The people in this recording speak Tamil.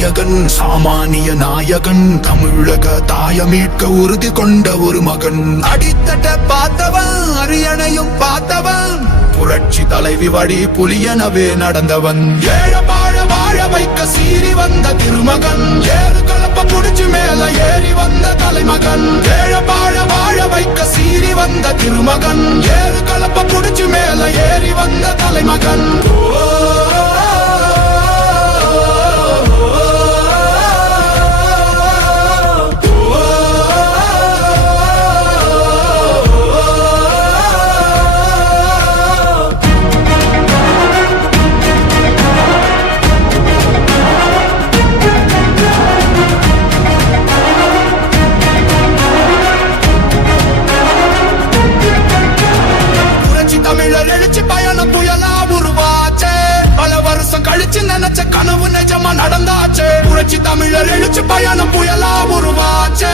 நாயகன் சாமானிய நாயகன் தமிழக தாய மீட்க உறுதி கொண்ட ஒரு மகன் அடித்தட்ட பார்த்தவன் அரியணையும் பார்த்தவன் புரட்சி தலைவி வழி புலியனவே நடந்தவன் ஏழ வாழ வாழ வைக்க சீறி வந்த திருமகன் ஏறு கலப்ப புடிச்சு மேல ஏறி வந்த தலைமகன் ஏழ வாழ வாழ வைக்க சீறி வந்த திருமகன் ஏறு கலப்ப புடிச்சு மேல ஏறி வந்த தலைமகன் தமிழர் எழுச்சி பயணம் புயலா உருவாச்சே பல வருஷம் கழிச்சு நினைச்ச கனவு நிஜமா நடந்தாச்சே புரட்சி தமிழர் எழுச்சி பயணம் புயலா உருவாச்சே